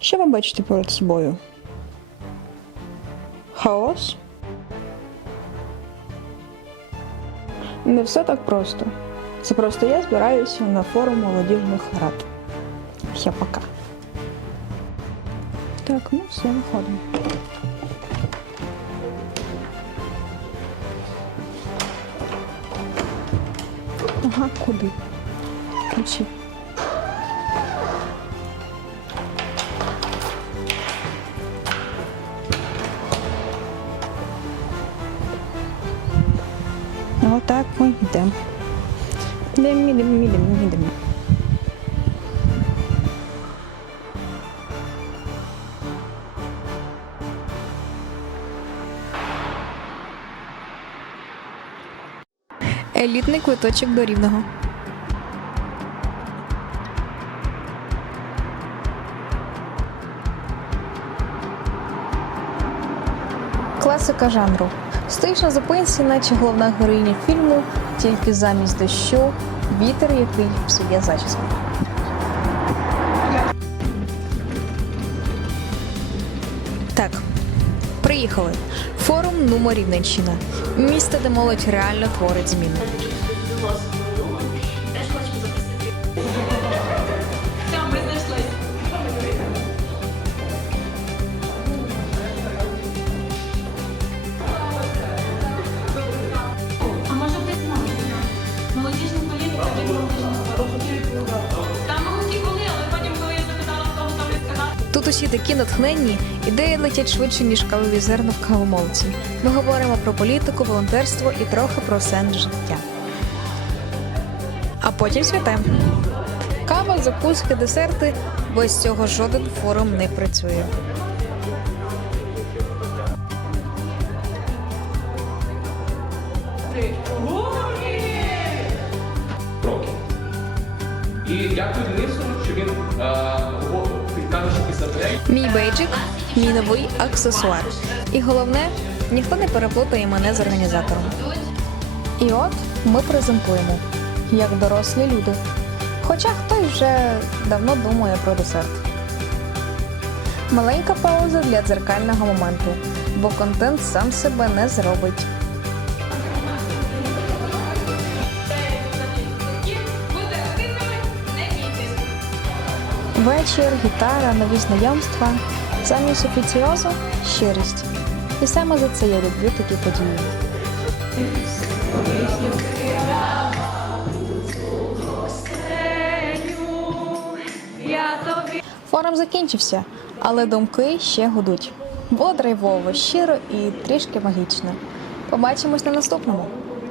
Що ви бачите перед собою? Хаос? Не все так просто. Це просто я збираюся на форум молодіжних рад. Я пока. Так, ну все, виходимо. Ага, куди? Ключі. Отак ми йдемо. Йдемо, йдемо, йдемо, йдемо. Елітний квиточок до рівного. Класика жанру. Стоїш на зупинці, наче головна героїня фільму, тільки замість дощу вітер, який псує зачіску. Так, приїхали. Форум Нумо Рівненщина. Місто, де молодь реально творить зміни. Тут усі такі натхненні, ідеї летять швидше, ніж кавові зерна в кавомолці. Ми говоримо про політику, волонтерство і трохи про сенс життя. А потім святе. Кава, закуски, десерти. Без цього жоден форум не працює. І дякую Денису, що він е, що після Мій бейджик мій новий аксесуар. І головне, ніхто не переплутає мене з організатором. І от ми презентуємо як дорослі люди. Хоча хтось вже давно думає про десерт. Маленька пауза для дзеркального моменту, бо контент сам себе не зробить. Вечір, гітара, нові знайомства. Замість офіціозу щирість. І саме за це я люблю такі події. Форум закінчився, але думки ще гудуть. Було драйвово, щиро і трішки магічно. Побачимось на наступному.